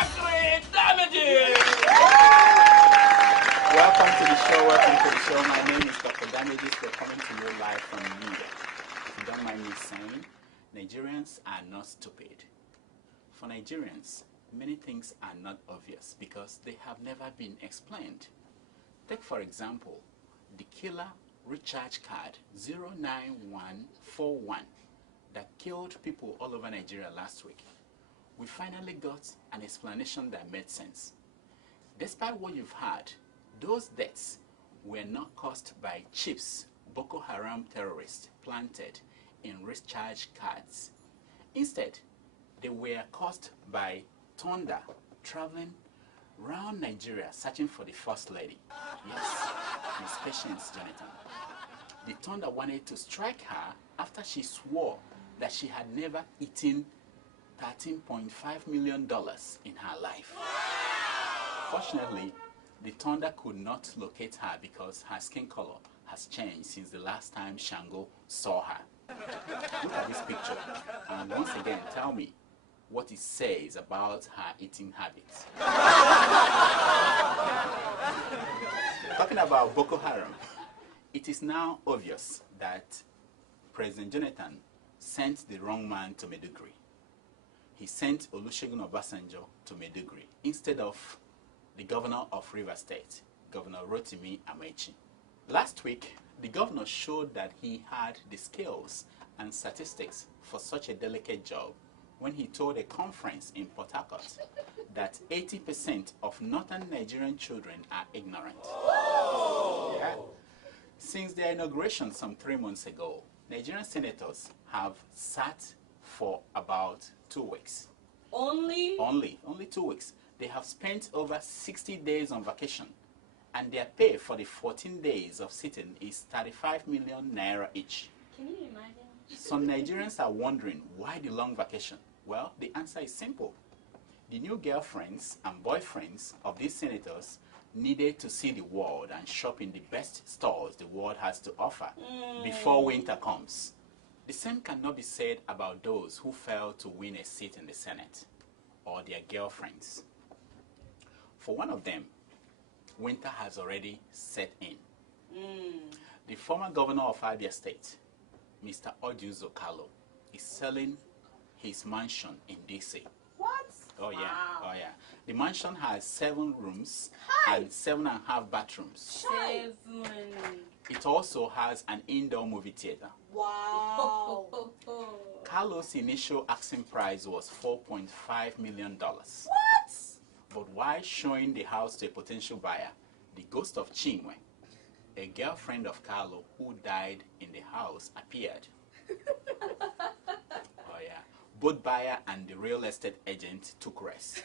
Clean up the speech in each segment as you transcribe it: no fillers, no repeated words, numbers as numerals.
Welcome to the show. Welcome to the show. My name is Dr. Damages. We're coming to you live from New York. If you don't mind me saying, Nigerians are not stupid. For Nigerians, many things are not obvious because they have never been explained. Take, for example, the killer recharge card 09141 that killed people all over Nigeria last week. We finally got an explanation that made sense. Despite what you've heard, those deaths were not caused by chips Boko Haram terrorists planted in recharge cards. Instead, they were caused by thunder traveling around Nigeria searching for the First Lady. Yes, Miss Patience Jonathan. The thunder wanted to strike her after she swore that she had never eaten $13.5 million in her life. Fortunately, the thunder could not locate her because her skin color has changed since the last time Shango saw her. Look at this picture and once again tell me what it says about her eating habits. Talking about Boko Haram, it is now obvious that President Jonathan sent the wrong man to Maiduguri. He sent Olusegun Obasanjo to Maiduguri instead of the governor of Rivers State, Governor Rotimi Amechi. Last week, the governor showed that he had the skills and statistics for such a delicate job when he told a conference in Port Harcourt that 80% of northern Nigerian children are ignorant. Yeah. Since their inauguration some 3 months ago, Nigerian senators have sat for about 2 weeks. Only 2 weeks. They have spent over 60 days on vacation, and their pay for the 14 days of sitting is 35 million naira each. Can you imagine? Some Nigerians are wondering why the long vacation. Well, the answer is simple. The new girlfriends and boyfriends of these senators needed to see the world and shop in the best stores the world has to offer before winter comes. The same cannot be said about those who failed to win a seat in the Senate or their girlfriends. For one of them, winter has already set in. The former governor of Abia State, Mr. Oduzo Kalo, is selling his mansion in DC. What? Oh yeah, Wow. oh yeah. The mansion has 7 rooms and 7.5 bathrooms. 7. It also has an indoor movie theater. Wow. Carlos' initial asking price was $4.5 million. What? But while showing the house to a potential buyer, the ghost of Chinwe, a girlfriend of Carlo who died in the house, appeared. Oh yeah. Both buyer and the real estate agent took rest.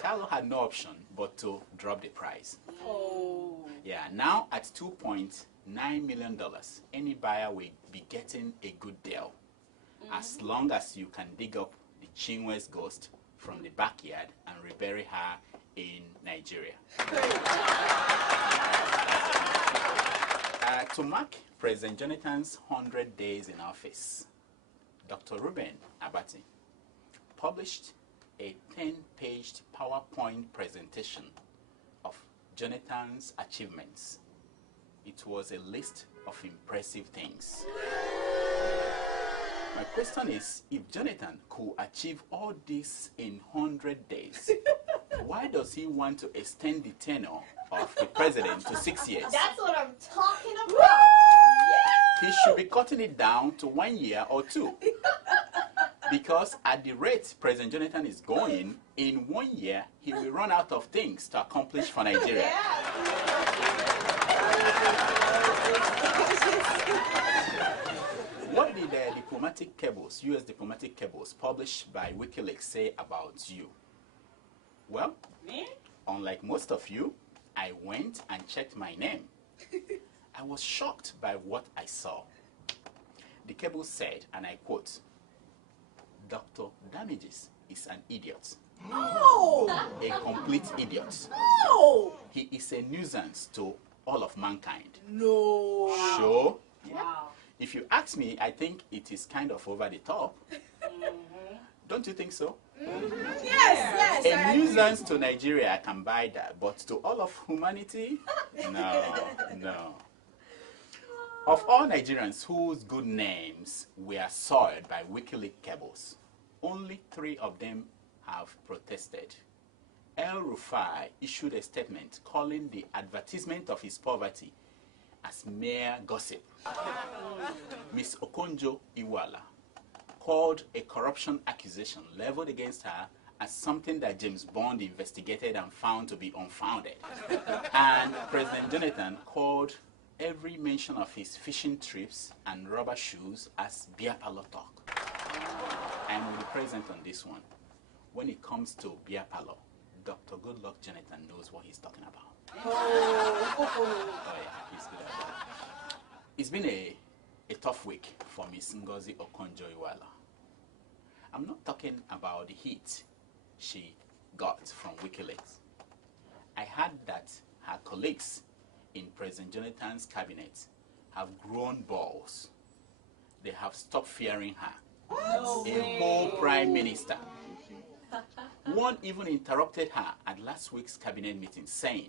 Carlo had no option but to drop the price. Oh. Yeah, now at $2.9 million, any buyer will be getting a good deal, as long as you can dig up the Chinwe's ghost from the backyard and rebury her in Nigeria. To mark President Jonathan's 100 days in office, Dr. Ruben Abati published a 10-page PowerPoint presentation of Jonathan's achievements. It was a list of impressive things. My question is, if Jonathan could achieve all this in 100 days, why does he want to extend the tenure of the president to 6 years? That's what I'm talking about. Yeah. He should be cutting it down to 1 year or 2. Because at the rate President Jonathan is going, in 1 year, he will run out of things to accomplish for Nigeria. Yeah. What did the diplomatic cables, US diplomatic cables, published by WikiLeaks say about you? Well, unlike most of you, I went and checked my name. I was shocked by what I saw. The cable said, and I quote, "Dr. Damages is an idiot. No. A complete idiot. No. He is a nuisance to all of mankind." No. Sure? Yeah. Wow. If you ask me, I think it is kind of over the top. Don't you think so? Yes, A I agree. nuisance to Nigeria, I can buy that, but to all of humanity, no, no. Of all Nigerians whose good names were soiled by WikiLeaks cables, only 3 of them have protested. El Rufai issued a statement calling the advertisement of his poverty as mere gossip. Ms. Okonjo-Iweala called a corruption accusation leveled against her as something that James Bond investigated and found to be unfounded. And President Jonathan called every mention of his fishing trips and rubber shoes as beer parlor talk. I'm with the president on this one. When it comes to beer parlor, Dr. Goodluck Jonathan knows what he's talking about. Oh yeah, he's good at that. It's been a tough week for Ms. Ngozi Okonjo-Iweala. I'm not talking about the heat she got from WikiLeaks. I heard that her colleagues in President Jonathan's cabinet have grown balls. They have stopped fearing her. A whole prime minister. One even interrupted her at last week's cabinet meeting, saying,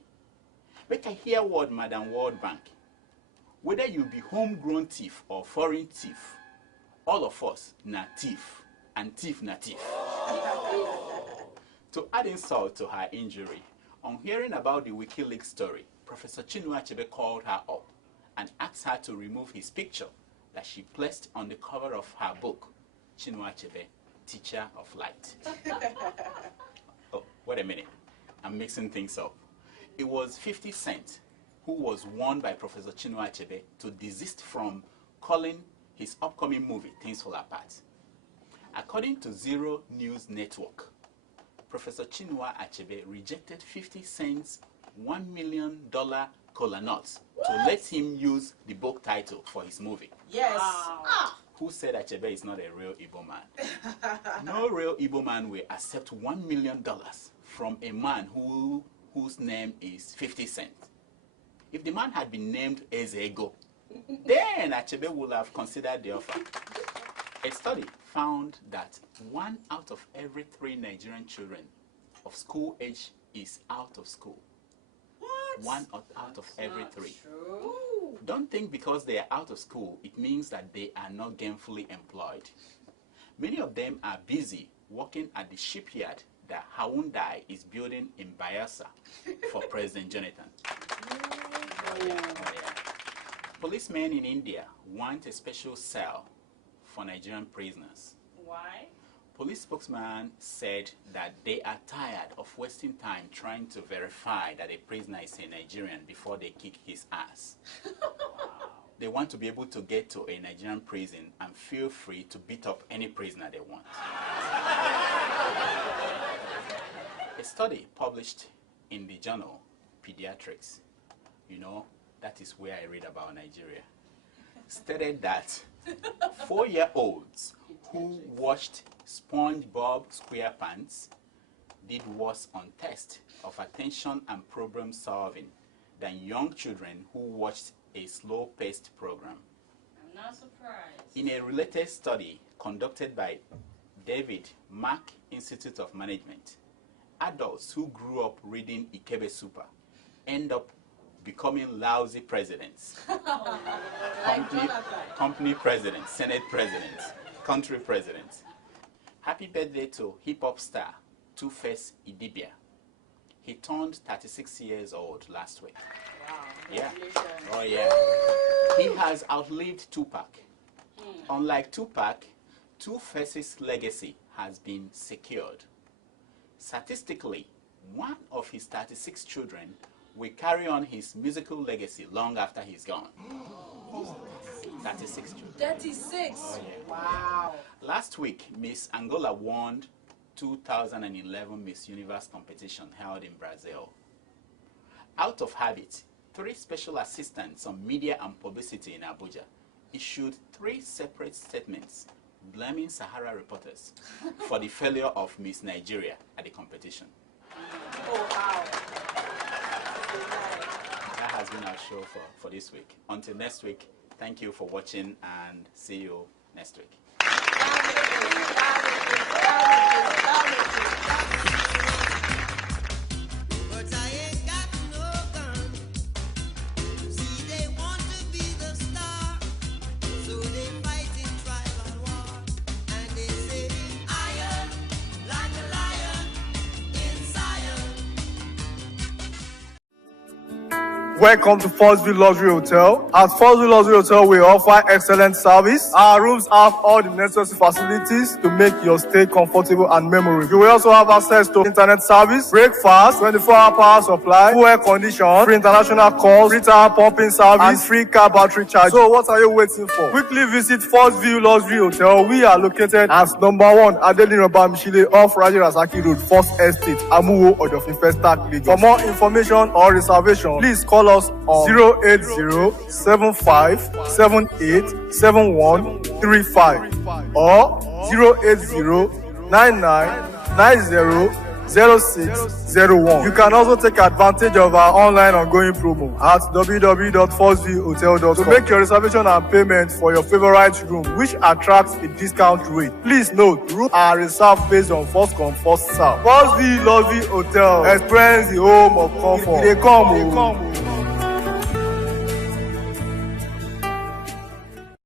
"Make I hear word, Madam World Bank. Whether you be homegrown thief or foreign thief, all of us na thief, and thief na thief." To add insult to her injury, on hearing about the WikiLeaks story, Professor Chinua Achebe called her up and asked her to remove his picture that she placed on the cover of her book, Chinua Achebe, Teacher of Light. Oh, wait a minute. I'm mixing things up. It was 50 Cent who was warned by Professor Chinua Achebe to desist from calling his upcoming movie Things Fall Apart. According to Zero News Network, Professor Chinua Achebe rejected 50 Cent's $1 million cola nuts to let him use the book title for his movie. Yes. Who said Achebe is not a real Igbo man? No real Igbo man will accept $1 million from a man whose name is 50 Cent. If the man had been named Ezego, then Achebe would have considered the offer. A study found that 1 out of every 3 Nigerian children of school age is out of school. What? 1 out of every 3. True. Don't think because they are out of school, it means that they are not gainfully employed. Many of them are busy working at the shipyard that Hyundai is building in Bayelsa for President Jonathan. Oh yeah. Policemen in India want a special cell for Nigerian prisoners. Why? Police spokesman said that they are tired of wasting time trying to verify that a prisoner is a Nigerian before they kick his ass. They want to be able to get to a Nigerian prison and feel free to beat up any prisoner they want. A study published in the journal Pediatrics, you know, that is where I read about Nigeria, stated that 4-year-olds who watched SpongeBob SquarePants did worse on tests of attention and problem solving than young children who watched a slow-paced program. I'm not surprised. In a related study conducted by David Mack Institute of Management, adults who grew up reading Ikebe Super end up becoming lousy presidents. company presidents, Senate presidents, country presidents. Happy birthday to hip-hop star Two-Face Idibia. He turned 36 years old last week. Wow. Yeah. Oh yeah. He has outlived Tupac. Unlike Tupac, Two-Face's legacy has been secured. Statistically, one of his 36 children will carry on his musical legacy long after he's gone. 36 children. 36. Oh, yeah. Wow. Last week, Miss Angola won 2011 Miss Universe competition held in Brazil. Out of habit, 3 special assistants on media and publicity in Abuja issued 3 separate statements blaming Sahara reporters for the failure of Miss Nigeria at the competition. Oh, wow. That has been our show for this week. Until next week, thank you for watching and see you next week. But I ain't got no gun. See, they want to be the star, so they fight in tribal war. And they say, iron like a lion in Zion. Welcome to Forstview Luxury Hotel. At Forstview Luxury Hotel, we offer excellent service. Our rooms have all the necessary facilities to make your stay comfortable and memorable. You will also have access to internet service, breakfast, 24-hour power supply, full air condition, free international calls, free tire pumping service, and free car battery charge. So what are you waiting for? Quickly visit Forstview Luxury Hotel. We are located at number 1 Adeola Mishile off Raji Rasaki Road, First Estate, Amuwo, Odofin Festac, Lagos. For more information or reservation, please call us on 08075787135 or 08099900601. You can also take advantage of our online ongoing promo at www.forceviewhotel.com to make your reservation and payment for your favorite room, which attracts a discount rate. Please note, rooms are reserved based on first come, first serve. Forstview Luxury Hotel. Experience the home of comfort. They come.